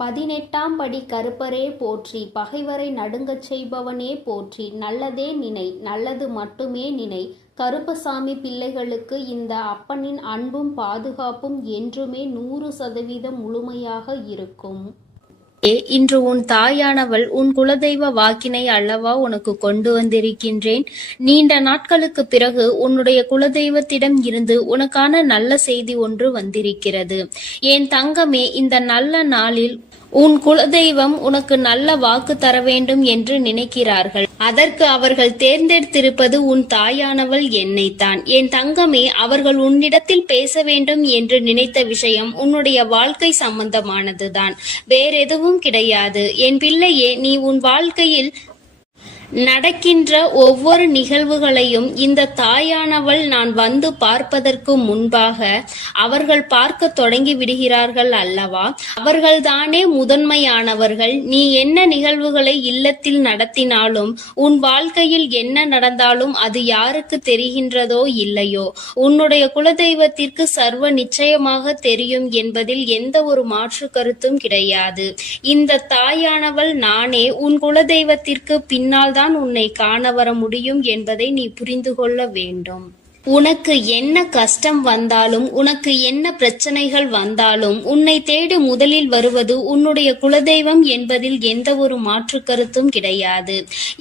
18ஆம் படி கருப்பரே போற்றி, பகைவரை நடுங்கச் செய்பவனே போற்றி, நல்லதே நினை, நல்லது மட்டுமே நினை. கருப்பசாமி பிள்ளைகளுக்கு இந்த அப்பனின் அன்பும் பாதுகாப்பும் என்றுமே 100% முழுமையாக இருக்கும். இன்று உன் தாயானவள் உன் குலதெய்வ வாக்கினை அல்லவா உனக்கு கொண்டு வந்திருக்கின்றேன். நீண்ட நாட்களுக்கு பிறகு உன்னுடைய குலதெய்வத்திடம் இருந்து உனக்கான நல்ல செய்தி ஒன்று வந்திருக்கிறது. என் தங்கமே, இந்த நல்ல நாளில் உன் குலதெய்வம் உனக்கு நல்ல வாக்கு தர வேண்டும் என்று நினைக்கிறார்கள். அதற்கு அவர்கள் தேர்ந்தெடுத்திருப்பது உன் தாயானவள் என்னைத்தான். என் தங்கமே, அவர்கள் உன்னிடத்தில் பேச வேண்டும் என்று நினைத்த விஷயம் உன்னுடைய வாழ்க்கை சம்பந்தமானதுதான், வேறெதுவும் கிடையாது. என் பிள்ளையே, நீ உன் வாழ்க்கையில் நடக்கின்ற ஒவ்வொரு நிகழ்வுகளையும் இந்த தாயானவள் நான் வந்து பார்ப்பதற்கு முன்பாக அவர்கள் பார்க்க தொடங்கி விடுகிறார்கள் அல்லவா? அவர்கள்தானே முதன்மையானவர்கள். நீ என்ன நிகழ்வுகளை இல்லத்தில் நடத்தினாலும், உன் வாழ்க்கையில் என்ன நடந்தாலும் அது யாருக்கு தெரிகின்றதோ இல்லையோ, உன்னுடைய குலதெய்வத்திற்கு சர்வ நிச்சயமாக தெரியும் என்பதில் எந்த ஒரு மாற்று கருத்தும் கிடையாது. இந்த தாயானவள் நானே உன் குலதெய்வத்திற்கு பின்னால் உன்னை காண வர முடியும் என்பதை நீ புரிந்து கொள்ள வேண்டும். உனக்கு என்ன கஷ்டம் வந்தாலும், உனக்கு என்ன பிரச்சனைகள் வந்தாலும், உன்னை தேடி முதலில் வருவது உன்னுடைய குலதெய்வம் என்பதில் எந்த ஒரு மாற்று கருத்தும் கிடையாது.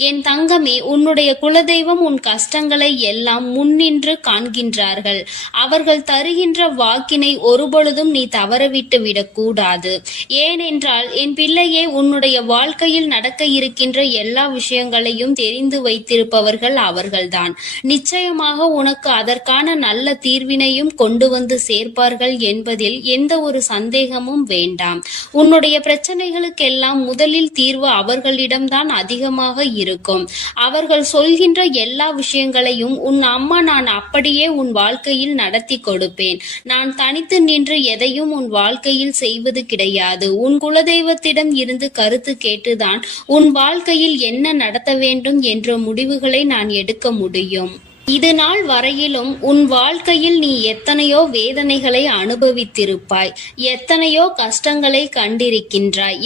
என் தங்கமே, உன்னுடைய குலதெய்வம் உன் கஷ்டங்களை எல்லாம் முன்னின்று காண்கின்றார்கள். அவர்கள் தருகின்ற வாக்கினை ஒருபொழுதும் நீ தவறவிட்டு விடக்கூடாது. ஏனென்றால் என் பிள்ளையே, உன்னுடைய வாழ்க்கையில் நடக்க இருக்கின்ற எல்லா விஷயங்களையும் தெரிந்து வைத்திருப்பவர்கள் அவர்கள்தான். நிச்சயமாக உனக்கு அதற்கான நல்ல தீர்வினையும் கொண்டு வந்து சேர்ப்பார்கள் என்பதில் எந்த ஒரு சந்தேகமும் வேண்டாம். உன்னுடைய பிரச்சனைகளுக்கெல்லாம் முதலில் தீர்வு அவர்களிடம்தான் அதிகமாக இருக்கும். அவர்கள் சொல்கின்ற எல்லா விஷயங்களையும் உன் அம்மா நான் அப்படியே உன் வாழ்க்கையில் நடத்தி கொடுப்பேன். நான் தனித்து நின்று எதையும் உன் வாழ்க்கையில் செய்வது கிடையாது. உன் குலதெய்வத்திடம் இருந்து கருத்து கேட்டுதான் உன் வாழ்க்கையில் என்ன நடத்த வேண்டும் என்ற முடிவுகளை நான் எடுக்க முடியும். இது நாள் வரையிலும் உன் வாழ்க்கையில் நீ எத்தனையோ வேதனைகளை அனுபவித்திருப்பாய், எத்தனையோ கஷ்டங்களை கண்டிருக்கின்றாய்,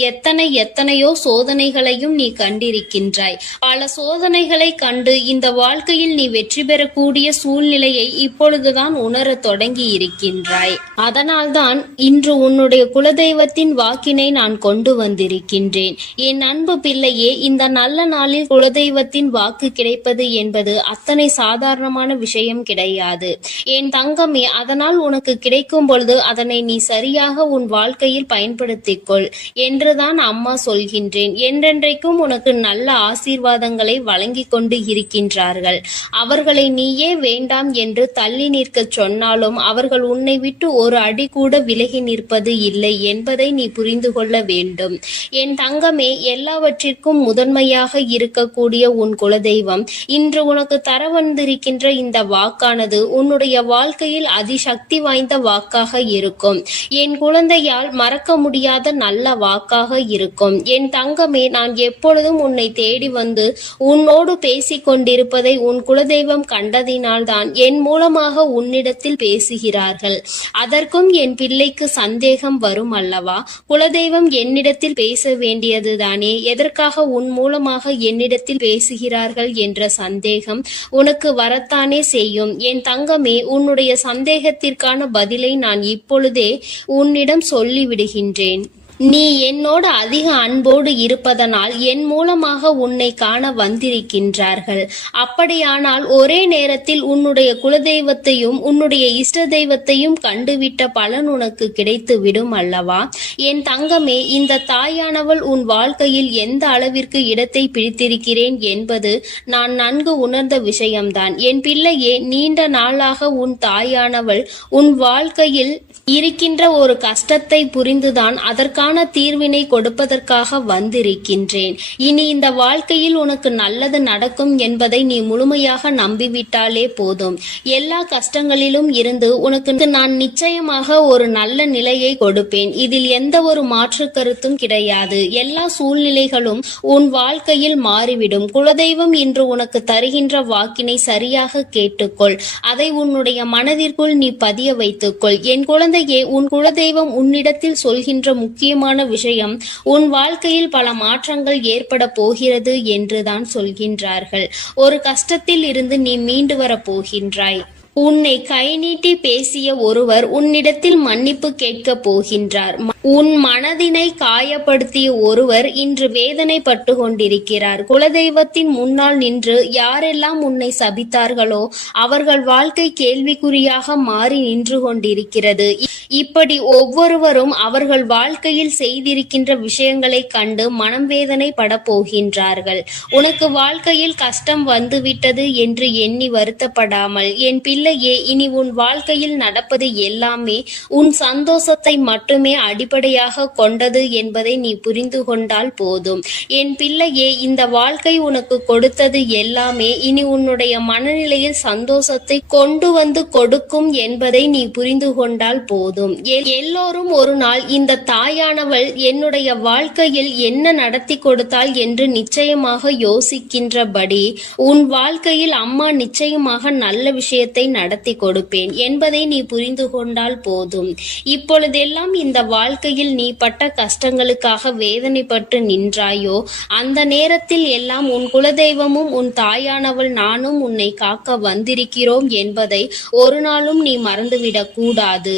எத்தனையோ சோதனைகளையும் நீ கண்டிருக்கின்றாய். பல சோதனைகளை கண்டு இந்த வாழ்க்கையில் நீ வெற்றி பெறக்கூடிய சூழ்நிலையை இப்பொழுதுதான் உணர தொடங்கி இருக்கின்றாய். அதனால்தான் இன்று உன்னுடைய குலதெய்வத்தின் வாக்கினை நான் கொண்டு வந்திருக்கின்றேன். என் அன்பு பிள்ளையே, இந்த நல்ல நாளில் குலதெய்வத்தின் வாக்கு கிடைப்பது என்பது அத்தனை சாதாரண விஷயம் கிடையாது. என் தங்கமே, அதனால் உனக்கு கிடைக்கும் பொழுது அதனை நீ சரியாக உன் வாழ்க்கையில் பயன்படுத்திக் கொள் என்றுதான் அம்மா சொல்கின்றேன். என்றென்றைக்கும் உனக்கு நல்ல ஆசீர்வாதங்களை வழங்கி கொண்டு இருக்கின்றார்கள். அவர்களை நீயே வேண்டாம் என்று தள்ளி நிற்க சொன்னாலும் அவர்கள் உன்னை விட்டு ஒரு அடி கூட விலகி நிற்பது இல்லை என்பதை நீ புரிந்து கொள்ள வேண்டும். என் தங்கமே, எல்லாவற்றிற்கும் முதன்மையாக இருக்கக்கூடிய உன் குலதெய்வம் இன்று உனக்கு தர வந்திருக்கின்ற இந்த வாக்கானது உன்னுடைய வாழ்க்கையில் அதிசக்தி வாய்ந்த வாக்காக இருக்கும். என் குழந்தையால் மறக்க முடியாத நல்ல வாக்காக இருக்கும். என் தங்கமே, நான் எப்பொழுதும் உன்னை தேடி வந்து உன்னோடு பேசிக் கொண்டிருப்பதை உன் குலதெய்வம் கண்டதினால்தான் என் மூலமாக உன்னிடத்தில் பேசுகிறார்கள். அதற்கும் என் பிள்ளைக்கு சந்தேகம் வரும் அல்லவா? குலதெய்வம் என்னிடத்தில் பேச வேண்டியதுதானே, எதற்காக உன் மூலமாக என்னிடத்தில் பேசுகிறார்கள் என்ற சந்தேகம் உனக்கு வரத்தானே செய்யும். என் தங்கமே, உன்னுடைய சந்தேகத்திற்கான பதிலை நான் இப்பொழுதே உன்னிடம் சொல்லிவிடுகின்றேன். நீ என்னோடு அதிக அன்போடு இருப்பதனால் என் மூலமாக உன்னை காண வந்திருக்கின்றார்கள். அப்படியானால் ஒரே நேரத்தில் உன்னுடைய குலதெய்வத்தையும் உன்னுடைய இஷ்ட தெய்வத்தையும் கண்டுவிட்ட பலன் உனக்கு கிடைத்து விடும் அல்லவா? என் தங்கமே, இந்த தாயானவள் உன் வாழ்க்கையில் எந்த அளவிற்கு இடத்தை பிடித்திருக்கிறேன் என்பது நான் நன்கு உணர்ந்த விஷயம்தான். என் பிள்ளையே, நீண்ட நாளாக உன் தாயானவள் உன் வாழ்க்கையில் இருக்கின்ற ஒரு கஷ்டத்தை புரிந்துதான் அதற்கான தீர்வினை கொடுப்பதற்காக வந்திருக்கின்றேன். இனி இந்த வாழ்க்கையில் உனக்கு நல்லது நடக்கும் என்பதை நீ முழுமையாக நம்பிவிட்டாலே போதும். எல்லா கஷ்டங்களிலும் இருந்து உனக்கு நான் நிச்சயமாக ஒரு நல்ல நிலையை கொடுப்பேன். இதில் எந்த ஒரு மாற்று கருத்தும் கிடையாது. எல்லா சூழ்நிலைகளும் உன் வாழ்க்கையில் மாறிவிடும். குலதெய்வம் இன்று உனக்கு தருகின்ற வாக்கினை சரியாக கேட்டுக்கொள். அதை உன்னுடைய மனதிற்குள் நீ பதிய வைத்துக்கொள். என் குழந்தையே, உன் குலதெய்வம் உன்னிடத்தில் சொல்கின்ற முக்கிய முக்கியமான விஷயம், உன் வாழ்க்கையில் பல மாற்றங்கள் ஏற்பட போகிறது என்றுதான் சொல்கின்றார்கள். ஒரு கஷ்டத்தில் இருந்து நீ மீண்டு வரப் போகின்றாய். உன்னை கை நீட்டி பேசிய ஒருவர் உன்னிடத்தில் மன்னிப்பு கேட்கப் போகின்றார். உன் மனதினை காயப்படுத்திய ஒருவர் இன்று வேதனைப்பட்டு கொண்டிருக்கிறார். குலதெய்வத்தின் முன்னால் நின்று யாரெல்லாம் உன்னை சபித்தார்களோ அவர்கள் வாழ்க்கை கேள்விக்குறியாக மாறி நின்று கொண்டிருக்கிறது. இப்படி ஒவ்வொருவரும் அவர்கள் வாழ்க்கையில் செய்திருக்கின்ற விஷயங்களை கண்டு மனம் வேதனை பட போகின்றார்கள். உனக்கு வாழ்க்கையில் கஷ்டம் வந்துவிட்டது என்று எண்ணி வருத்தப்படாமல், என் பிள்ளையே, இனி உன் வாழ்க்கையில் நடப்பது எல்லாமே உன் சந்தோஷத்தை மட்டுமே அடிப்படையாக கொண்டது என்பதை நீ புரிந்து கொண்டால் போதும். என் பிள்ளையே, இந்த வாழ்க்கை உனக்கு கொடுத்தது எல்லாமே இனி உன்னுடைய மனநிலையில் சந்தோஷத்தை கொண்டு வந்து கொடுக்கும் என்பதை நீ புரிந்து கொண்டால் போதும். எல்லோரும் ஒரு நாள் இந்த தாயானவள் என்னுடைய வாழ்க்கையில் என்ன நடத்தி கொடுத்தாள் என்று நிச்சயமாக யோசிக்கின்றபடி உன் வாழ்க்கையில் அம்மா நிச்சயமாக நல்ல விஷயத்தை நடத்தி கொடுப்பேன் என்பதை நீ புரிந்து கொண்டால் போதும். இப்பொழுதெல்லாம் இந்த வாழ்க்கையில் நீ பட்ட கஷ்டங்களுக்காக வேதனைப்பட்டு நின்றாயோ, அந்த நேரத்தில் எல்லாம் உன் குலதெய்வமும் உன் தாயானவள் நானும் உன்னை காக்க வந்திருக்கிறோம் என்பதை ஒரு நாளும் நீ மறந்துவிடக் கூடாது.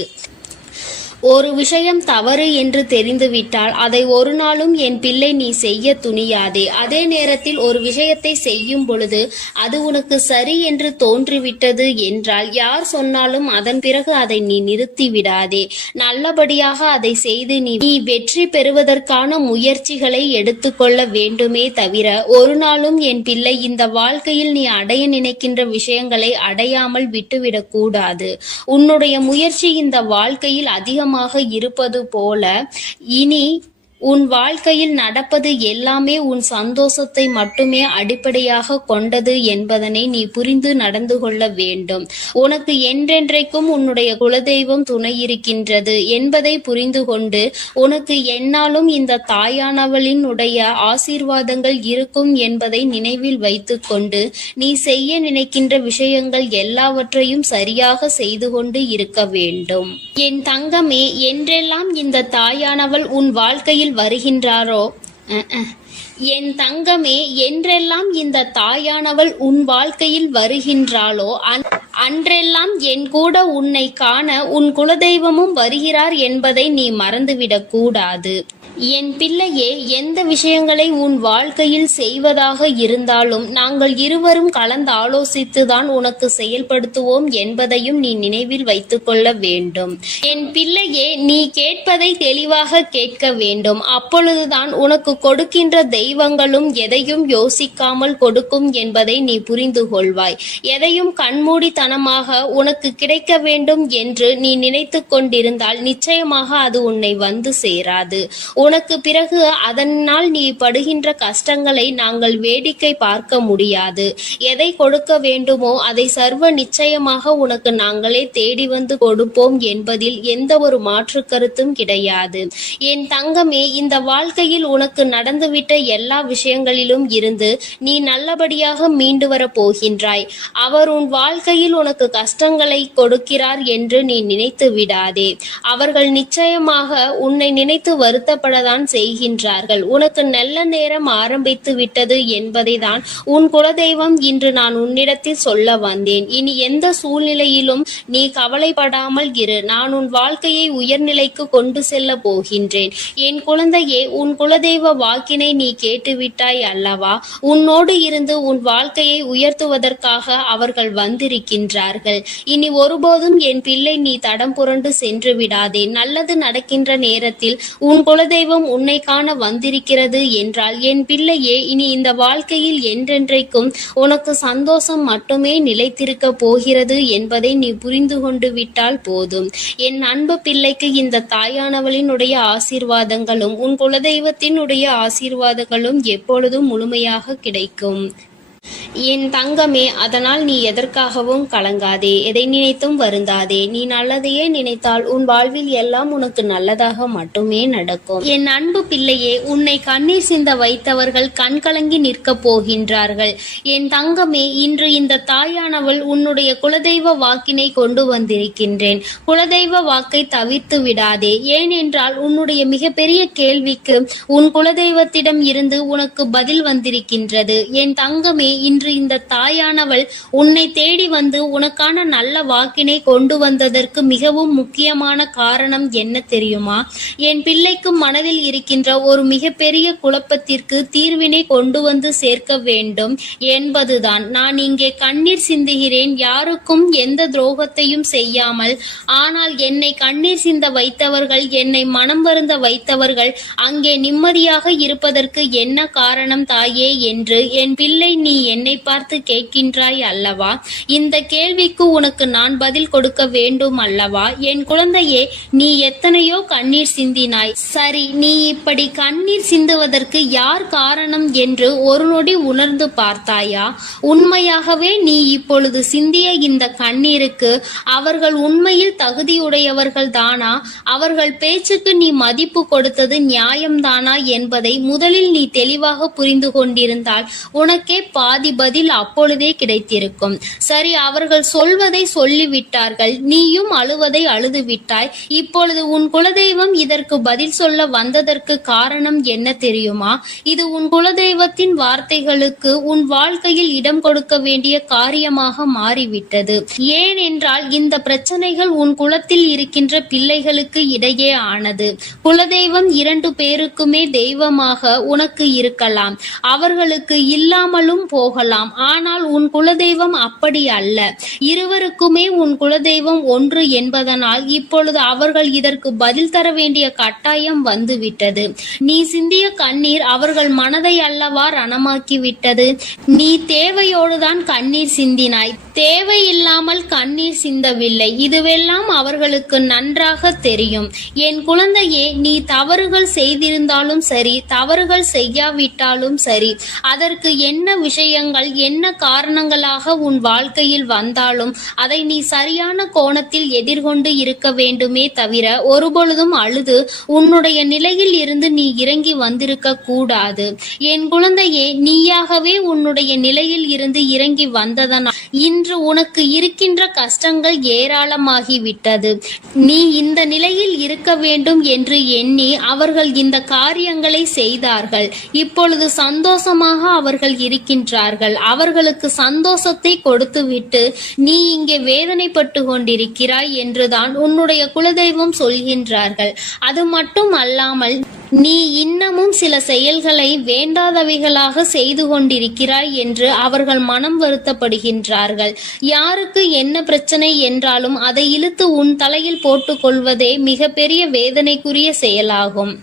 ஒரு விஷயம் தவறு என்று தெரிந்துவிட்டால் அதை ஒரு நாளும் என் பிள்ளை நீ செய்ய துணியாதே. அதே நேரத்தில் ஒரு விஷயத்தை செய்யும் பொழுது அது உனக்கு சரி என்று தோன்றிவிட்டது என்றால் யார் சொன்னாலும் அதன் பிறகு அதை நீ நிறுத்தி விடாதே. நல்லபடியாக அதை செய்து நீ வெற்றி பெறுவதற்கான முயற்சிகளை எடுத்துக்கொள்ள வேண்டுமே தவிர ஒரு நாளும் என் பிள்ளை இந்த வாழ்க்கையில் நீ அடைய நினைக்கின்ற விஷயங்களை அடையாமல் விட்டுவிடக் கூடாது. உன்னுடைய முயற்சி இந்த வாழ்க்கையில் அதிகமாக இருப்பது போல இனி உன் வாழ்க்கையில் நடப்பது எல்லாமே உன் சந்தோஷத்தை மட்டுமே அடிப்படையாக கொண்டது என்பதனை நீ புரிந்து நடந்து கொள்ள வேண்டும். உனக்கு என்றென்றைக்கும் உன்னுடைய குலதெய்வம் துணை இருக்கின்றது என்பதை புரிந்து கொண்டு உனக்கு எந்நாளும் இந்த தாயானவளினுடைய ஆசீர்வாதங்கள் இருக்கும் என்பதை நினைவில் வைத்துக் கொண்டு நீ செய்ய நினைக்கின்ற விஷயங்கள் எல்லாவற்றையும் சரியாக செய்து கொண்டு இருக்க வேண்டும். என் தங்கமே, என்றெல்லாம் இந்த தாயானவள் உன் வாழ்க்கையில் வருகின்றாரோ என் தங்கமே, என்றெல்லாம் இந்த தாயானவள் உன் வாழ்க்கையில் வருகின்றாளோ அன்றெல்லாம் என் கூட உன்னை காண உன் குலதெய்வமும் வருகிறார் என்பதை நீ மறந்துவிடக் கூடாது. என் பிள்ளையே, எந்த விஷயங்களை உன் வாழ்க்கையில் செய்வதாக இருந்தாலும் நாங்கள் இருவரும் கலந்து ஆலோசித்துதான் உனக்கு செயல்படுத்துவோம் என்பதையும் நீ நினைவில் வைத்துக் கொள்ள வேண்டும். என் பிள்ளையே, நீ கேட்பதை தெளிவாக கேட்க வேண்டும். அப்பொழுதுதான் உனக்கு கொடுக்கின்ற தெய்வங்களும் எதையும் யோசிக்காமல் கொடுக்கும் என்பதை நீ புரிந்து கொள்வாய். எதையும் கண்மூடித்தனமாக உனக்கு கிடைக்க வேண்டும் என்று நீ நினைத்து கொண்டிருந்தால் நிச்சயமாக அது உன்னை வந்து சேராது. உனக்கு பிறகு அதனால் நீ படுகின்ற கஷ்டங்களை நாங்கள் வேடிக்கை பார்க்க முடியாது. எதை கொடுக்க வேண்டுமோ அதை சர்வ நிச்சயமாக உனக்கு நாங்களே தேடி வந்து கொடுப்போம் என்பதில் எந்த ஒரு மாற்று கருத்தும் கிடையாது. என் தங்கமே, இந்த வாழ்க்கையில் உனக்கு நடந்துவிட்ட எல்லா விஷயங்களிலும் இருந்து நீ நல்லபடியாக மீண்டு வர போகின்றாய். அவர் உன் வாழ்க்கையில் உனக்கு கஷ்டங்களை கொடுக்கிறார் என்று நீ நினைத்து விடாதே. அவர்கள் நிச்சயமாக உன்னை நினைத்து வருத்தப்பட தான் செய்கின்றார்கள். உனக்கு நல்ல நேரம் ஆரம்பித்து விட்டது என்பதை தான் உன் குலதெய்வம் இன்று நான் உன்னிடத்தில் சொல்ல வந்தேன். இனி எந்த சூழ்நிலையிலும் நீ கவலைப்படாமல் இரு. நான் உன் வாழ்க்கையை உயர்நிலைக்கு கொண்டு செல்ல போகின்றேன். என் குழந்தையே, உன் குலதெய்வ வாக்கினை நீ கேட்டுவிட்டாய் அல்லவா? உன்னோடு இருந்து உன் வாழ்க்கையை உயர்த்துவதற்காக அவர்கள் வந்திருக்கின்றார்கள். இனி ஒருபோதும் என் பிள்ளை நீ தடம் புரண்டு சென்று விடாதே. நல்லது நடக்கின்ற நேரத்தில் உன் குலதெய்வம் உன்னை காண வந்திருக்கிறது என்றால் என் பிள்ளையே, இனி இந்த வாழ்க்கையில் என்றென்றைக்கும் உனக்கு சந்தோஷம் மட்டுமே நிலைத்திருக்க போகிறது என்பதை நீ புரிந்து கொண்டு விட்டால் போதும். என் அன்பு பிள்ளைக்கு இந்த தாயானவளினுடைய ஆசீர்வாதங்களும் உன் குலதெய்வத்தினுடைய ஆசீர்வாதங்களும் எப்பொழுதும் முழுமையாக கிடைக்கும். என் தங்கமே, அதனால் நீ எதற்காகவும் கலங்காதே, எதை நினைத்தும் வருந்தாதே. நீ நல்லதையே நினைத்தால் உன் வாழ்வில் எல்லாம் உனக்கு நல்லதாக மட்டுமே நடக்கும். என் அன்பு பிள்ளையே, உன்னை கண்ணீர் சிந்த வைத்தவர்கள் கண்கலங்கி நிற்கப் போகின்றார்கள். என் தங்கமே, இன்று இந்த தாயானவள் உன்னுடைய குலதெய்வ வாக்கினை கொண்டு வந்திருக்கின்றேன். குலதெய்வ வாக்கை தவிர்த்து விடாதே. ஏனென்றால் உன்னுடைய மிகப்பெரிய கேள்விக்கு உன் குலதெய்வத்திடம் இருந்து உனக்கு பதில் வந்திருக்கின்றது. என் தங்கமே, இன்று இந்த தாயானவள் உன்னை தேடி வந்து உனக்கான நல்ல வாக்கினை கொண்டு வந்ததற்கு மிகவும் முக்கியமான காரணம் என்ன தெரியுமா? என் பிள்ளைக்கு மனதில் இருக்கின்ற ஒரு மிகப்பெரிய குழப்பத்திற்கு தீர்வினை கொண்டு வந்து சேர்க்க வேண்டும் என்பதுதான். நான் இங்கே கண்ணீர் சிந்துகிறேன், யாருக்கும் எந்த துரோகத்தையும் செய்யாமல். ஆனால் என்னை கண்ணீர் சிந்த வைத்தவர்கள், என்னை மனம் வருந்த வைத்தவர்கள் அங்கே நிம்மதியாக இருப்பதற்கு என்ன காரணம் தாயே என்று என் பிள்ளை நீ என்னை பார்த்து கேட்கின்றாய் அல்லவா? இந்த கேள்விக்கு உனக்கு நான் பதில் கொடுக்க வேண்டும் அல்லவா? என் குழந்தையே, நீ எத்தனையோ கண்ணீர் சிந்தினாய். சரி, நீ இப்படி கண்ணீர் சிந்துவதற்கு யார் காரணம் என்று ஒரு நொடி உணர்ந்து பார்த்தாயா? உண்மையாகவே நீ இப்பொழுது சிந்திய இந்த கண்ணீருக்கு அவர்கள் உண்மையில் தகுதியுடையவர்கள் தானா? அவர்கள் பேச்சுக்கு நீ மதிப்பு கொடுத்தது நியாயம்தானா என்பதை முதலில் நீ தெளிவாக புரிந்து கொண்டிருந்தால் உனக்கே பாதி பதில் அப்பொழுதே கிடைத்திருக்கும். சரி, அவர்கள் சொல்வதை சொல்லிவிட்டார்கள், நீயும் அழுவதை அழுது விட்டாய். இப்பொழுது உன் குலதெய்வம் இதற்கு பதில் சொல்ல வந்ததற்கு காரணம் என்ன தெரியுமா? இது உன் குலதெய்வத்தின் வார்த்தைகளுக்கு உன் வாழ்க்கையில் இடம் கொடுக்க வேண்டிய காரியமாக மாறிவிட்டது. ஏனென்றால் இந்த பிரச்சனைகள் உன் குலத்தில் இருக்கின்ற பிள்ளைகளுக்கு இடையே ஆனது. குலதெய்வம் 2 பேருக்குமே தெய்வமாக உனக்கு இருக்கலாம், அவர்களுக்கு இல்லாமலும் போகலாம். ஆனால் உன் குலதெய்வம் அப்படி அல்ல. இருவருக்குமே உன் குலதெய்வம் ஒன்று என்பதனால் இப்பொழுது அவர்கள் இதற்கு பதில் தர வேண்டிய கட்டாயம் வந்துவிட்டது. நீ சிந்திய கண்ணீர் அவர்கள் மனதை அல்லவா ரணமாக்கி விட்டது. நீ தேவையோடுதான் கண்ணீர் சிந்தினாய், தேவையில்லாமல் கண்ணீர் சிந்தவில்லை. இதுவெல்லாம் அவர்களுக்கு நன்றாக தெரியும். என் குழந்தையே, நீ தவறுகள் செய்திருந்தாலும் சரி, தவறுகள் செய்யாவிட்டாலும் சரி, அதற்கு என்ன விஷயங்கள் என்ன காரணங்களாக உன் வாழ்க்கையில் வந்தாலும் அதை நீ சரியான கோணத்தில் எதிர்கொண்டு இருக்க வேண்டுமே தவிர ஒருபொழுதும் அழுது உன்னுடைய நிலையில் இருந்து நீ இறங்கி வந்திருக்க கூடாது. என் குழந்தையே, நீயாகவே உன்னுடைய நிலையில் இருந்து இறங்கி வந்ததனால் இன்று உனக்கு இருக்கின்ற கஷ்டங்கள் ஏராளமாகிவிட்டது. நீ இந்த நிலையில் இருக்க வேண்டும் என்று எண்ணி அவர்கள் இந்த காரியங்களை செய்தார்கள். இப்பொழுது சந்தோஷமாக அவர்கள் இருக்கின்றார்கள். அவர்களுக்கு சந்தோஷத்தை கொடுத்துவிட்டு நீ இங்கே வேதனைப்பட்டு கொண்டிருக்கிறாய் என்றுதான் உன்னுடைய குலதெய்வம் சொல்கின்றார்கள். அது மட்டும் அல்லாமல் நீ இன்னமும் சில செயல்களை வேண்டாதவைகளாக செய்து கொண்டிருக்கிறாய் என்று அவர்கள் மனம் வருத்தப்படுகின்றார்கள். யாருக்கு என்ன பிரச்சனை என்றாலும் அதை இழுத்து உன் தலையில் போட்டுக் கொள்வதே மிகப்பெரிய வேதனைக்குரிய செயலாகும்.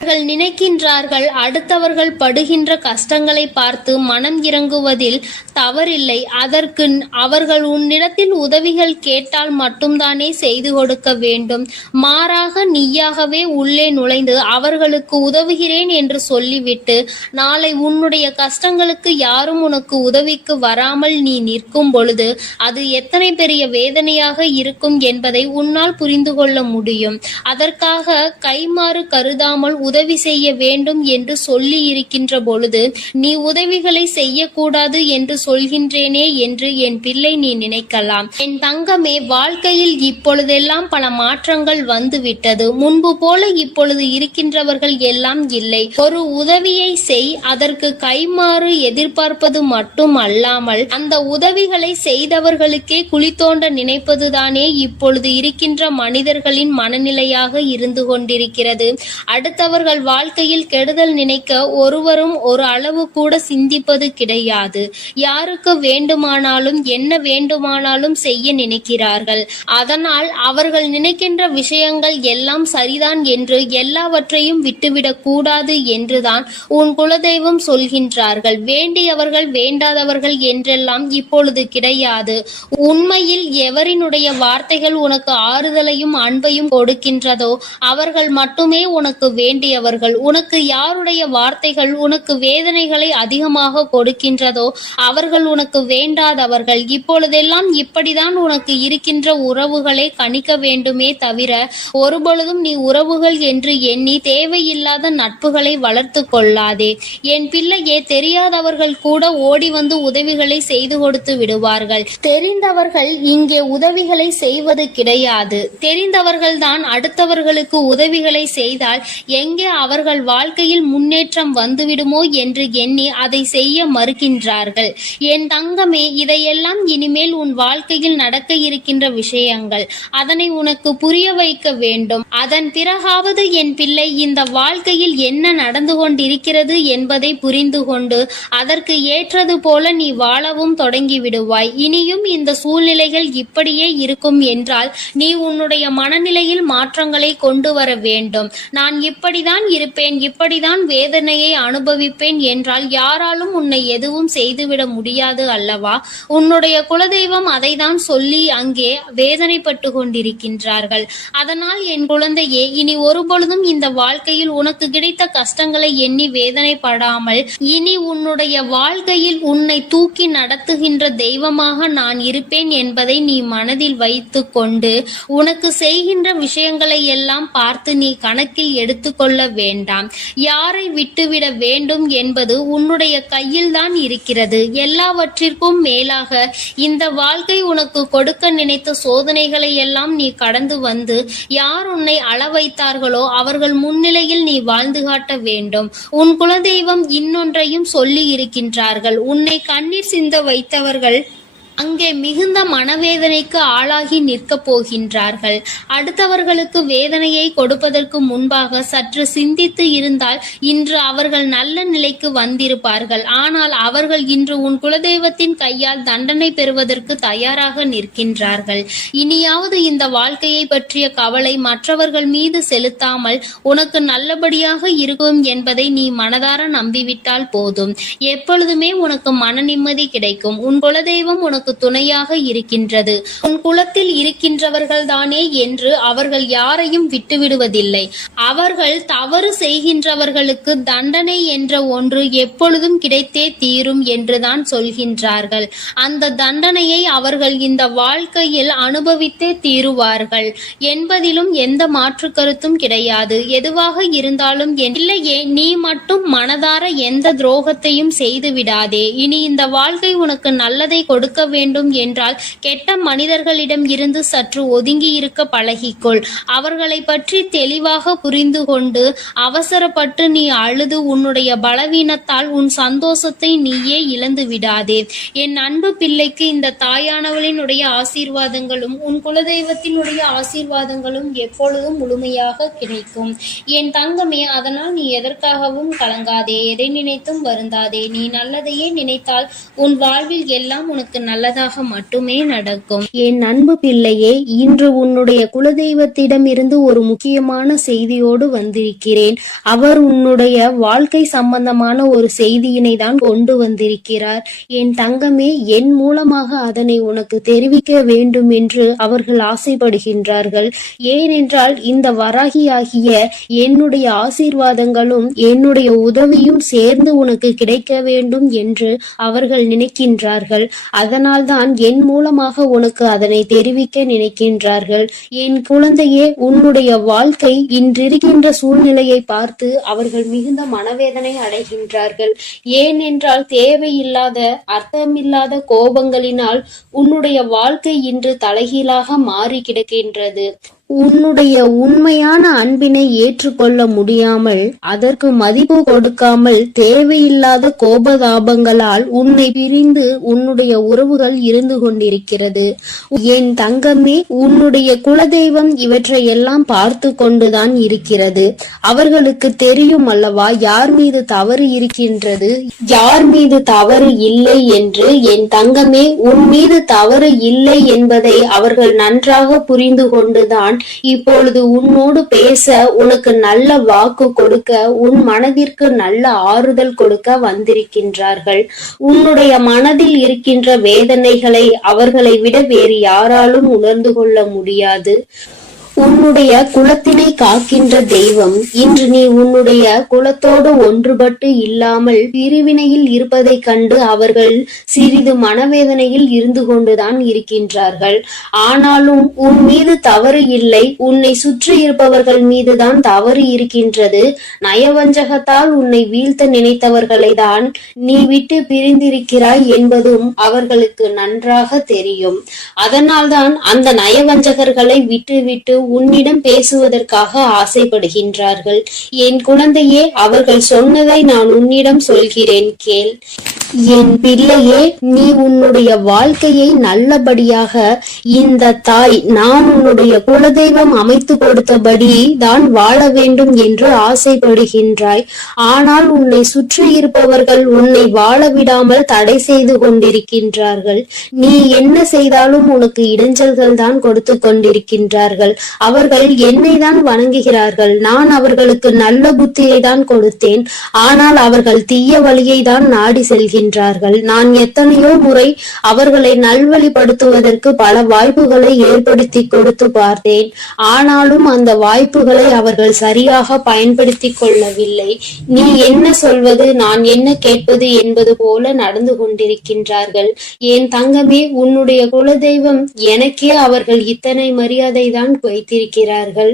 அவர்கள் நினைக்கின்றார்கள், அடுத்தவர்கள் படுகின்ற கஷ்டங்களை பார்த்து மனம் இறங்குவதில் தவறில்லை. அதற்கு அவர்கள் உன்னிடத்தில் உதவிகள் கேட்டால் மட்டும்தானே செய்து கொடுக்க வேண்டும். மாறாக நீயாகவே உள்ளே நுழைந்து அவர்களுக்கு உதவுகிறேன் என்று சொல்லிவிட்டு நாளை உன்னுடைய கஷ்டங்களுக்கு யாரும் உனக்கு உதவிக்கு வராமல் நீ நிற்கும் பொழுது அது எத்தனை பெரிய வேதனையாக இருக்கும் என்பதை உன்னால் புரிந்து கொள்ள முடியும். அதற்காக கைமாறு கருதாமல் உதவி செய்ய வேண்டும் என்று சொல்லி இருக்கின்ற பொழுது நீ உதவிகளை செய்யக்கூடாது என்று சொல்கின்றேனே என்று என் பிள்ளை நீ நினைக்கலாம். என் தங்கமே, வாழ்க்கையில் இப்பொழுதெல்லாம் பல மாற்றங்கள் வந்துவிட்டது. முன்பு போல இப்பொழுது இருக்கின்றவர்கள் எல்லாம் இல்லை. ஒரு உதவியை செய், அதற்கு கைமாறு எதிர்பார்ப்பது மட்டும் அல்லாமல் அந்த உதவிகளை செய்தவர்களுக்கே குழி தோண்ட நினைப்பதுதானே இப்பொழுது இருக்கின்ற மனிதர்களின் மனநிலையாக இருந்து கொண்டிருக்கிறது. அடுத்தவர்கள் வாழ்க்கையில் கெடுதல் நினைக்க ஒருவரும் ஒரு அளவு கூட சிந்திப்பது கிடையாது. யாருக்கு வேண்டுமானாலும் என்ன வேண்டுமானாலும் செய்ய நினைக்கிறார்கள். அதனால் அவர்கள் நினைக்கின்ற விஷயங்கள் எல்லாம் சரிதான் என்று எல்லாவற்றையும் விட்டுவிடக் கூடாது என்றுதான் உன் குலதெய்வம் சொல்கின்றார்கள். வேண்டியவர்கள் வேண்டாதவர்கள் என்றெல்லாம் இப்பொழுது கிடையாது. உண்மையில் எவரினுடைய வார்த்தைகள் உனக்கு ஆறுதலையும் அன்பையும் கொடுக்கின்றதோ அவர்கள் மட்டுமே உனக்கு வேண்டிய யாருடையவர்கள், உனக்கு யாருடைய வார்த்தைகள் உனக்கு வேதனைகளை அதிகமாக கொடுக்கின்றதோ அவர்கள் உனக்கு வேண்டாதவர்கள். இப்பொழுதெல்லாம் இப்படிதான் உனக்கு இருக்கின்ற உறவுகளை கணிக்க வேண்டுமே தவிர ஒருபொழுதும் நீ உறவுகள் என்று எண்ணி தேவையில்லாத நட்புகளை வளர்த்து கொள்ளாதே. என் பிள்ளையே, தெரியாதவர்கள் கூட ஓடி வந்து உதவிகளை செய்து கொடுத்து விடுவார்கள். தெரிந்தவர்கள் இங்கே உதவிகளை செய்வது கிடையாது. தெரிந்தவர்கள் தான் அடுத்தவர்களுக்கு உதவிகளை செய்தால் எங்கே அவர்கள் வாழ்க்கையில் முன்னேற்றம் வந்துவிடுமோ என்று எண்ணி அதை செய்ய மறுக்கின்றார்கள். என் தங்கமே, இதையெல்லாம் இனிமேல் உன் வாழ்க்கையில் நடக்க இருக்கின்ற விஷயங்கள். அதனை உனக்கு புரிய வைக்க வேண்டும். அதன் பிறகாவது என் பிள்ளை இந்த வாழ்க்கையில் என்ன நடந்து கொண்டிருக்கிறது என்பதை புரிந்து கொண்டு அதற்கு ஏற்றது போல நீ வாழவும் தொடங்கி விடுவாய். இனியும் இந்த சூழ்நிலைகள் இப்படியே இருக்கும் என்றால் நீ உன்னுடைய மனநிலையில் மாற்றங்களை கொண்டு வர வேண்டும். நான் இப்படிதான் இருப்பேன், இப்படிதான் வேதனையை அனுபவிப்பேன் என்றால் யாராலும் உன்னை எதுவும் செய்துவிட முடியாது அல்லவா? உன்னுடைய குலதெய்வம் அதை தான் சொல்லி அங்கே வேதனைப்பட்டு கொண்டிருக்கின்றார்கள். அதனால் என் குழந்தையே, இனி ஒருபொழுதும் இந்த வாழ்க்கையில் உனக்கு கிடைத்த கஷ்டங்களை எண்ணி வேதனைப்படாமல் இனி உன்னுடைய வாழ்க்கையில் உன்னை தூக்கி நடத்துகின்ற தெய்வமாக நான் இருப்பேன் என்பதை நீ மனதில் வைத்து கொண்டு உனக்கு செய்கின்ற விஷயங்களை எல்லாம் பார்த்து நீ கணக்கில் எடுத்துக்கொள்ள வேண்டாம். யாரை விட்டுவிட வேண்டும் என்பது உன்னுடைய கையில் தான் இருக்கிறது. எல்லாவற்றிற்கும் மேலாக இந்த வாழ்க்கை உனக்கு கொடுக்க நினைத்த சோதனைகளை எல்லாம் நீ கடந்து வந்து யார் உன்னை அள வைத்தார்களோ அவர்கள் முன்னிலையில் நீ வாழ்ந்து காட்ட வேண்டும். உன் குலதெய்வம் இன்னொன்றையும் சொல்லி இருக்கின்றார்கள். உன்னை கண்ணீர் சிந்த வைத்தவர்கள் அங்கே மிகுந்த மனவேதனைக்கு ஆளாகி நிற்கப் போகின்றார்கள். அடுத்தவர்களுக்கு வேதனையை கொடுப்பதற்கு முன்பாக சற்று சிந்தித்து இருந்தால் இன்று அவர்கள் நல்ல நிலைக்கு வந்திருப்பார்கள். ஆனால் அவர்கள் இன்று உன் குலதெய்வத்தின் கையால் தண்டனை பெறுவதற்கு தயாராக நிற்கின்றார்கள். இனியாவது இந்த வாழ்க்கையை பற்றிய கவலை மற்றவர்கள் மீது செலுத்தாமல் உனக்கு நல்லபடியாக இருக்கும் என்பதை நீ மனதார நம்பிவிட்டால் போதும். எப்பொழுதுமே உனக்கு மன நிம்மதி கிடைக்கும். உன் குலதெய்வம் உனக்கு துணையாக இருக்கின்றது. உன் குலத்தில் இருக்கின்றவர்கள் தானே என்று அவர்கள் யாரையும் விட்டுவிடுவதில்லை. அவர்கள் தவறு செய்கின்றவர்களுக்கு தண்டனை என்ற ஒன்று எப்பொழுதும் கிடைத்தே தீரும் என்றுதான் சொல்கின்றார்கள். அந்த தண்டனையை அவர்கள் இந்த வாழ்க்கையில் அனுபவித்தே தீருவார்கள் என்பதிலும் எந்த மாற்று கருத்தும் கிடையாது. எதுவாக இருந்தாலும் இல்லையே, நீ மட்டும் மனதார எந்த துரோகத்தையும் செய்து விடாதே. இனி இந்த வாழ்க்கை உனக்கு நல்லதை கொடுக்க வேண்டும் என்றால் கெட்ட மனிதர்களிடம் இருந்து சற்று ஒதுங்கி இருக்க பழகிக்கொள். அவர்களை பற்றி தெளிவாக புரிந்து கொண்டு அவசரப்பட்டு நீ அழுது உன்னுடைய பலவீனத்தால் உன் சந்தோஷத்தை நீயே இழந்து விடாதே. என் அன்பு பிள்ளைக்கு இந்த தாயானவளினுடைய ஆசீர்வாதங்களும் உன் குலதெய்வத்தினுடைய ஆசீர்வாதங்களும் எப்பொழுதும் முழுமையாக கிடைக்கும். என் தங்கமே, அதனால் நீ எதற்காகவும் கலங்காதே, எதை நினைத்தும் வருந்தாதே. நீ நல்லதையே நினைத்தால் உன் வாழ்வில் எல்லாம் உனக்கு நல்லதாக மட்டுமே நடக்கும். என் அன்பு பிள்ளையே, இன்று உன்னுடைய குலதெய்வத்திடம் இருந்து ஒரு முக்கியமான செய்தியோடு வந்திருக்கிறேன். அவர் உன்னுடைய வாழ்க்கை சம்பந்தமான ஒரு செய்தியினை தான் கொண்டு வந்திருக்கிறார். என் தங்கமே, என் மூலமாக அதனை உனக்கு தெரிவிக்க வேண்டும் என்று அவர்கள் ஆசைப்படுகின்றார்கள். ஏனென்றால் இந்த வராகியாகிய என்னுடைய ஆசீர்வாதங்களும் என்னுடைய உதவியும் சேர்ந்து உனக்கு கிடைக்க வேண்டும் என்று அவர்கள் நினைக்கின்றார்கள். அதனால்தான் என் மூலமாக உனக்கு அதனை தெரிவிக்க நினைக்கின்றார்கள். என் குழந்தையே, உன்னுடைய வாழ்க்கை இன்றிருக்கின்ற சூழ்நிலையை பார்த்து அவர்கள் மிகுந்த மனவேதனை அடைகின்றார்கள். ஏனென்றால் தேவையில்லாத அர்த்தமில்லாத கோபங்களினால் உன்னுடைய வாழ்க்கை இன்று தலைகீழாக மாறி கிடக்கின்றது. உன்னுடைய உண்மையான அன்பினை ஏற்றுக்கொள்ள முடியாமல் அதற்கு மதிப்பு கொடுக்காமல் தேவையில்லாத கோபதாபங்களால் உன்னை பிரிந்து உன்னுடைய உறவுகள் இருந்து கொண்டிருக்கிறது. என் தங்கமே, உன்னுடைய குலதெய்வம் இவற்றை எல்லாம் பார்த்து கொண்டுதான் இருக்கிறது. அவர்களுக்கு தெரியும் அல்லவா யார் மீது தவறு இருக்கின்றது, யார் மீது தவறு இல்லை என்று. என் தங்கமே, உன் மீது தவறு இல்லை என்பதை அவர்கள் நன்றாக புரிந்து கொண்டுதான் இப்பொழுது உன்னோடு பேச, உனக்கு நல்ல வாக்கு கொடுக்க, உன் மனதிற்கு நல்ல ஆறுதல் கொடுக்க வந்திருக்கின்றார்கள். உன்னுடைய மனதில் இருக்கின்ற வேதனைகளை அவர்களை விட வேறு யாராலும் உணர்ந்து கொள்ள முடியாது. உன்னுடைய குலத்தினை காக்கின்ற தெய்வம் இன்று நீ உன்னுடைய குலத்தோடு ஒன்றுபட்டு இல்லாமல் பிரிவினையில் இருப்பதைக் கண்டு அவர்கள் சிறிது மனவேதனையில் இருந்து கொண்டுதான் இருக்கின்றார்கள். ஆனாலும் உன் மீது தவறு இல்லை, உன்னை சுற்றி இருப்பவர்கள் மீதுதான் தவறு இருக்கின்றது. நயவஞ்சகத்தால் உன்னை வீழ்த்த நினைத்தவர்களை தான் நீ விட்டு பிரிந்திருக்கிறாய் என்பதும் அவர்களுக்கு நன்றாக தெரியும். அதனால்தான் அந்த நயவஞ்சகர்களை விட்டு உன்னிடம் பேசுவதற்காக ஆசைப்படுகின்றார்கள். என் குழந்தையே, அவர்கள் சொன்னதை நான் உன்னிடம் சொல்கிறேன், கேள். என் பிள்ளையே, நீ உன்னுடைய வாழ்க்கையை நல்லபடியாக இந்த தாய் நான் உன்னுடைய குலதெய்வம் அமைத்து கொடுத்தபடி தான் வாழ வேண்டும் என்று ஆசைப்படுகின்றாய். ஆனால் உன்னை சுற்றி இருப்பவர்கள் உன்னை வாழ விடாமல் தடை செய்து கொண்டிருக்கின்றார்கள். நீ என்ன செய்தாலும் உனக்கு இடைஞ்சல்கள் தான் கொடுத்து கொண்டிருக்கின்றார்கள். அவர்கள் என்னை தான் வணங்குகிறார்கள். நான் அவர்களுக்கு நல்ல புத்தியை தான் கொடுத்தேன். ஆனால் அவர்கள் தீய வழியை தான் நாடி செல்கின்றார்கள். நான் எத்தனையோ முறை அவர்களை நல்வழிப்படுத்துவதற்கு பல வாய்ப்புகளை ஏற்படுத்தி கொடுத்து பார்த்தேன். ஆனாலும் அந்த வாய்ப்புகளை அவர்கள் சரியாக பயன்படுத்தி கொள்ளவில்லை. நீ என்ன சொல்வது, நான் என்ன கேட்பது என்பது போல நடந்து கொண்டிருக்கின்றார்கள். என் தங்கமே, உன்னுடைய குலதெய்வம் எனக்கே அவர்கள் இத்தனை மரியாதை தான் வைத்திருக்கிறார்கள்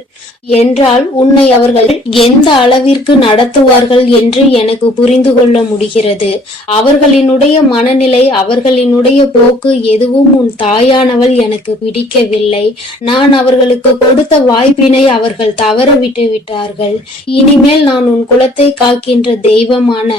என்றால் உன்னை அவர்கள் எந்த அளவிற்கு நடத்துவார்கள் என்று எனக்கு புரிந்து கொள்ள முடிகிறது. அவர்களினுடைய மனநிலை, அவர்களினுடைய போக்கு எதுவும் உன் தாயானவள் எனக்கு பிடிக்கவில்லை. நான் அவர்களுக்கு கொடுத்த வாய்ப்பினை அவர்கள் தவற விட்டு விட்டார்கள். இனிமேல் நான் உன் குலத்தை காக்கின்ற தெய்வமான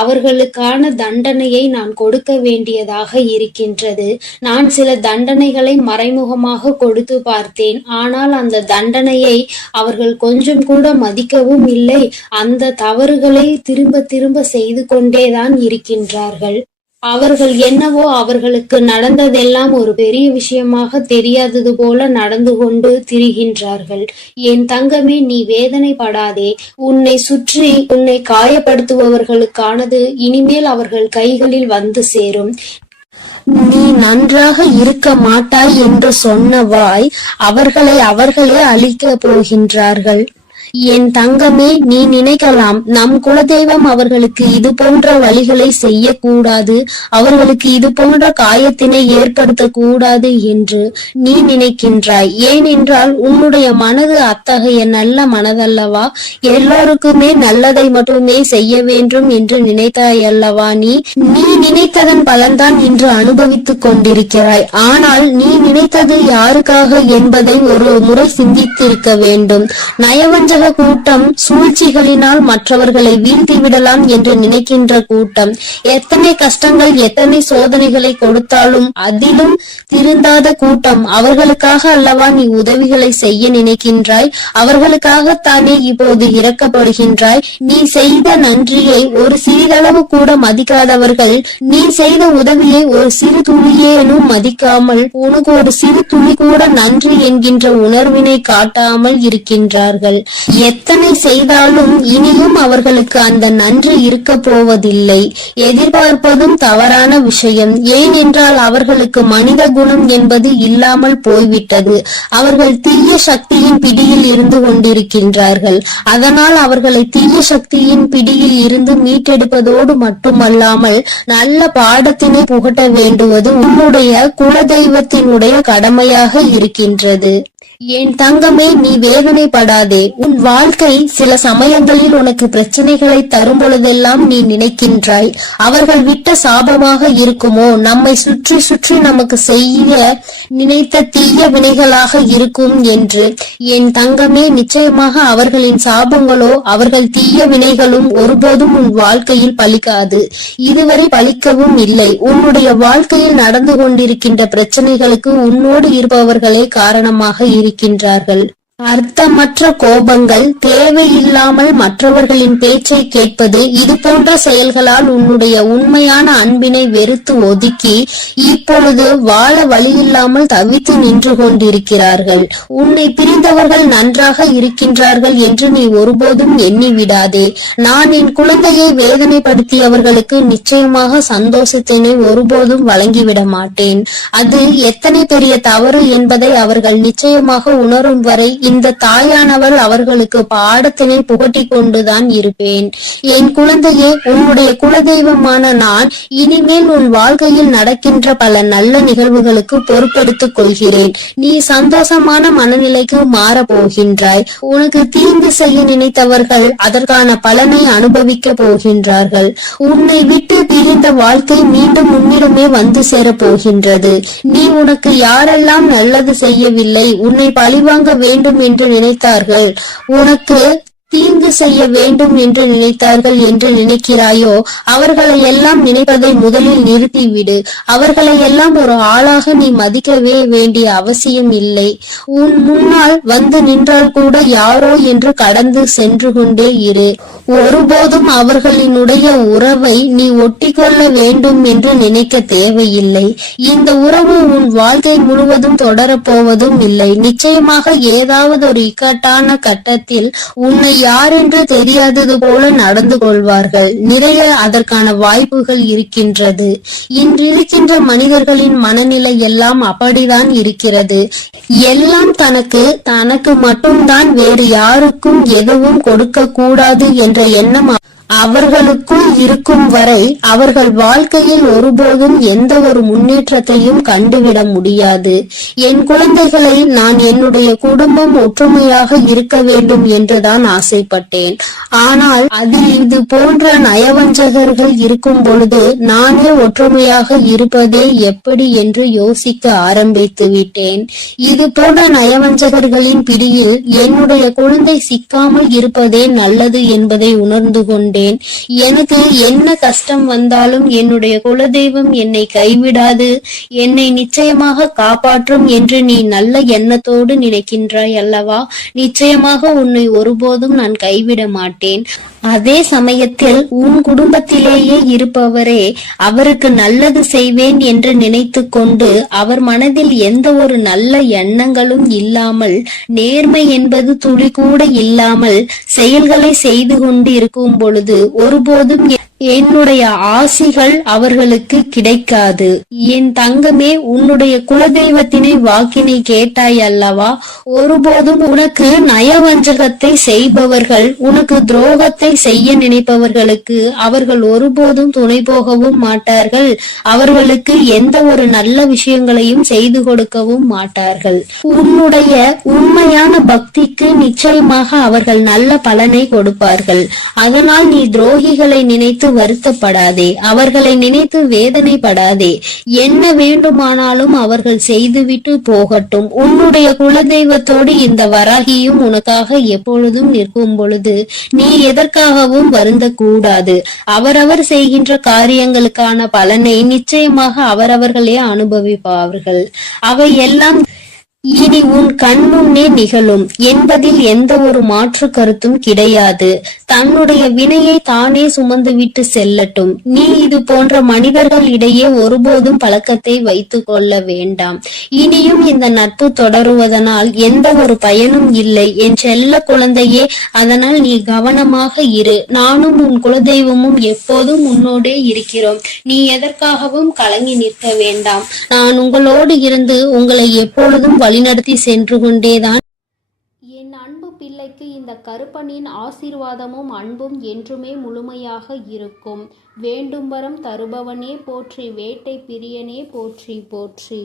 அவர்களுக்கான தண்டனையை நான் கொடுக்க வேண்டியதாக இருக்கின்றது. நான் சில தண்டனைகளை மறைமுகமாக கொடுத்து பார்த்தேன். ஆனால் அந்த தண்டனையை அவர்கள் கொஞ்சம் கூட மதிக்கவும் இல்லை. அந்த தவறுகளை திரும்ப திரும்ப செய்து கொண்டேதான் இருக்கின்றார்கள். அவர்கள் என்னவோ அவர்களுக்கு நடந்ததெல்லாம் ஒரு பெரிய விஷயமாக தெரியாதது போல நடந்து கொண்டு திரிகின்றார்கள். என் தங்கமே, நீ வேதனைப்படாதே. உன்னை சுற்றி உன்னை காயப்படுத்துபவர்களுக்கானது இனிமேல் அவர்கள் கைகளில் வந்து சேரும். நீ நன்றாக இருக்க மாட்டாய் என்று சொன்ன வாய் அவர்களே அழிக்க போகின்றார்கள். என் தங்கமே, நீ நினைக்கலாம் நம் குலதெய்வம் அவர்களுக்கு இது போன்ற வழிகளை செய்யக்கூடாது, அவர்களுக்கு இது போன்ற காயத்தினை ஏற்படுத்த கூடாது என்று நீ நினைக்கின்றாய். ஏனென்றால் உன்னுடைய மனது அத்தகைய நல்ல மனதல்லவா? எல்லோருக்குமே நல்லதை மட்டுமே செய்ய வேண்டும் என்று நினைத்தாய் அல்லவா? நீ நினைத்ததன் பலன்தான் இன்று அனுபவித்துக் கொண்டிருக்கிறாய். ஆனால் நீ நினைத்தது யாருக்காக என்பதை ஒரு முறை சிந்தித்திருக்க வேண்டும். நயவஞ்சக கூட்டம் சூழ்ச்சிகளினால் மற்றவர்களை வீழ்த்தி விடலாம் என்று நினைக்கின்ற கூட்டம் எத்தனை கஷ்டங்கள் எத்தனை சோதனைகளை கொடுத்தாலும் அதிலும் திருந்தாத கூட்டம். அவர்களுக்காக அல்லவா நீ உதவிகளை செய்ய நினைக்கின்றாய்? அவர்களுக்காகத்தானே இப்போது இறக்கப்படுகின்றாய். நீ செய்த நன்றியை ஒரு சிறிதளவு கூட மதிக்காதவர்கள் நீ செய்த உதவியை ஒரு சிறு துளியேனும் மதிக்காமல் உனக்கு ஒரு சிறு துளி கூட நன்றி என்கின்ற உணர்வினை காட்டாமல் இருக்கின்றார்கள். எத்தனை செய்தாலும் இனியும் அவர்களுக்கு அந்த நன்றி இருக்க போவதில்லை. எதிர்பார்ப்பதும் தவறான விஷயம். ஏனென்றால் அவர்களுக்கு மனித குணம் என்பது இல்லாமல் போய்விட்டது. அவர்கள் தீய சக்தியின் பிடியில் இருந்து கொண்டிருக்கின்றார்கள். அதனால் அவர்களை தீய சக்தியின் பிடியில் இருந்து மீட்டெடுப்பதோடு மட்டுமல்லாமல் நல்ல பாடத்தினை புகட்ட வேண்டுவது உன்னுடைய குலதெய்வத்தினுடைய கடமையாக இருக்கின்றது. என் தங்கமே, நீ வேதனைப்படாதே. உன் வாழ்க்கை சில சமயங்களில் உனக்கு பிரச்சனைகளை தரும் பொழுதெல்லாம் நீ நினைக்கின்றாய், அவர்கள் விட்ட சாபமாக இருக்குமோ, நம்மை சுற்றி சுற்றி நமக்கு செய்ய நினைத்த தீய வினைகளாக இருக்கும் என்று. என் தங்கமே, நிச்சயமாக அவர்களின் சாபங்களோ அவர்கள் தீய வினைகளும் ஒருபோதும் உன் வாழ்க்கையில் பலிக்காது. இதுவரை பலிக்கவும் இல்லை. உன்னுடைய வாழ்க்கையில் நடந்து கொண்டிருக்கின்ற பிரச்சனைகளுக்கு உன்னோடு இருப்பவர்களே காரணமாக இருக்கின்றார்கள். அர்த்தமற்ற கோபங்கள், தேவையில்லாமல் மற்றவர்களின் பேச்சை கேட்பது, இது போன்ற செயல்களால் உன்னுடைய உண்மையான அன்பினை வெறுத்து ஒதுக்கி இப்பொழுது வாழ வழியில்லாமல் தவித்து நின்று கொண்டிருக்கிறார்கள். உன்னை பிரிந்தவர்கள் நன்றாக இருக்கின்றார்கள் என்று நீ ஒருபோதும் எண்ணி விடாதே. நான் என் குழந்தையை வேதனைப்படுத்தியவர்களுக்கு நிச்சயமாக சந்தோஷத்தினை ஒருபோதும் வழங்கிவிட மாட்டேன். அது எத்தனை பெரிய தவறு என்பதை அவர்கள் நிச்சயமாக உணரும் வரை இந்த தாயானவள் அவர்களுக்கு பாடத்தினை புகட்டி கொண்டுதான் இருப்பேன். என் குழந்தையே, உன்னுடைய குலதெய்வமான நான் இனிமேல் உன் வாழ்க்கையில் நடக்கின்ற பல நல்ல நிகழ்வுகளுக்கு பொறுப்பெடுத்துக் கொள்கிறேன். நீ சந்தோஷமான மனநிலைக்கு மாற போகின்றாய். உனக்கு தீங்கு செய்ய நினைத்தவர்கள் அதற்கான பலனை அனுபவிக்க போகின்றார்கள். உன்னை விட்டு பிரிந்த வாழ்க்கை மீண்டும் உன்னிடமே வந்து சேர போகின்றது. நீ உனக்கு யாரெல்லாம் நல்லது செய்யவில்லை, உன்னை பழிவாங்க வேண்டும் என்று நினைத்தார்கள், உனக்கு தீங்கு செய்ய வேண்டும் என்று நினைத்தார்கள் என்று நினைக்கிறாயோ, அவர்களை எல்லாம் நினைப்பதை முதலில் நிறுத்திவிடு. அவர்களை எல்லாம் ஒரு ஆளாக நீ மதிக்கவே வேண்டிய அவசியம் இல்லை. உன் முன்னால் வந்து நின்றால் கூட யாரோ என்று கடந்து சென்று கொண்டே இரு. ஒருபோதும் அவர்களினுடைய உறவை நீ ஒட்டிக்கொள்ள வேண்டும் என்று நினைக்க தேவையில்லை. இந்த உறவு உன் வாழ்க்கை முழுவதும் தொடரப்போவதும் இல்லை. நிச்சயமாக ஏதாவது ஒரு இக்கட்டான கட்டத்தில் உன்னை யார் என்று தெரியாதது போல நடந்து கொள்வார்கள். நிறைய அதற்கான வாய்ப்புகள் இருக்கின்றது. இன்றிருக்கின்ற மனிதர்களின் மனநிலை எல்லாம் அப்படிதான் இருக்கிறது. எல்லாம் தனக்கு மட்டும்தான், வேறு யாருக்கும் எதுவும் கொடுக்க கூடாது என்ற எண்ணம் அவர்களுக்குள் இருக்கும் வரை அவர்கள் வாழ்க்கையில் ஒருபோதும் எந்த ஒரு முன்னேற்றத்தையும் கண்டுவிட முடியாது. என் குழந்தைகளை நான் என்னுடைய குடும்பம் ஒற்றுமையாக இருக்க வேண்டும் என்றுதான் ஆசைப்பட்டேன். ஆனால் அதில் இது போன்ற நயவஞ்சகர்கள் இருக்கும் பொழுது நானே ஒற்றுமையாக இருப்பதே எப்படி என்று யோசிக்க ஆரம்பித்து விட்டேன். இது போன்ற நயவஞ்சகர்களின் பிடியில் என்னுடைய குழந்தை சிக்காமல் இருப்பதே நல்லது என்பதை உணர்ந்து கொண்டேன். எனக்கு என்ன கஷ்டம் வந்தாலும் என்னுடைய குலதெய்வம் என்னை கைவிடாது, என்னை நிச்சயமாக காப்பாற்றும் என்று நீ நல்ல எண்ணத்தோடு நினைக்கின்றாய் அல்லவா? நிச்சயமாக உன்னை ஒருபோதும் நான் கைவிட மாட்டேன். அதே சமயத்தில் உன் குடும்பத்திலேயே இருப்பவரே அவருக்கு நல்லது செய்வேன் என்று நினைத்து கொண்டு அவர் மனதில் எந்த ஒரு நல்ல எண்ணங்களும் இல்லாமல், நேர்மை என்பது துளி கூட இல்லாமல் செயல்களை செய்து கொண்டு இருக்கும் பொழுது ஒருபோதும் என்னுடைய ஆசிகள் அவர்களுக்கு கிடைக்காது. என் தங்கமே, உன்னுடைய குலதெய்வத்தினை வாக்கினை கேட்டாய் அல்லவா? ஒருபோதும் உனக்கு நயவஞ்சகத்தை செய்பவர்கள், உனக்கு துரோகத்தை செய்ய நினைப்பவர்களுக்கு அவர்கள் ஒருபோதும் துணை போகவும் மாட்டார்கள். அவர்களுக்கு எந்த ஒரு நல்ல விஷயங்களையும் செய்து கொடுக்கவும் மாட்டார்கள். உன்னுடைய உண்மையான பக்திக்கு நிச்சயமாக அவர்கள் நல்ல பலனை கொடுப்பார்கள். அதனால் நீ துரோகிகளை நினைத்து வருத்தப்படாதே, அவர்களை நினைத்து வேதனைப்படாதே. என்ன வேண்டுமானாலும் அவர்கள் செய்துவிட்டு போகட்டும். உன்னுடைய குலதெய்வத்தோடு இந்த வராகியும் உனக்காக எப்பொழுதும் நிற்கும் பொழுது நீ எதற்காகவும் வருந்த கூடாது. அவரவர் செய்கின்ற காரியங்களுக்கான பலனை நிச்சயமாக அவரவர்களே அனுபவிப்பார்கள். அவை எல்லாம் இனி உன் கண் முன்னே நிகழும் என்பதில் எந்த ஒரு மாற்று கருத்தும் கிடையாது. தன்னுடைய வினையை தானே சுமந்து விட்டு செல்லட்டும். நீ இது போன்ற மனிதர்கள் இடையே ஒருபோதும் பழக்கத்தை வைத்துக் கொள்ள வேண்டாம். இனியும் இந்த நட்பு தொடருவதனால் எந்த ஒரு பயனும் இல்லை என் செல்ல குழந்தையே. அதனால் நீ கவனமாக இரு. நானும் உன் குலதெய்வமும் எப்போதும் உன்னோடே இருக்கிறோம். நீ எதற்காகவும் கலங்கி நிற்க வேண்டாம். நான் உங்களோடு இருந்து உங்களை எப்பொழுதும் வழிநடத்தி சென்று கொண்டேதான். என் அன்பு பிள்ளைக்கு இந்த கருப்பனின் ஆசீர்வாதமும் அன்பும் என்றுமே முழுமையாக இருக்கும். வேண்டும் வரம் தருபவனே போற்றி, வேட்டை பிரியனே போற்றி போற்றி.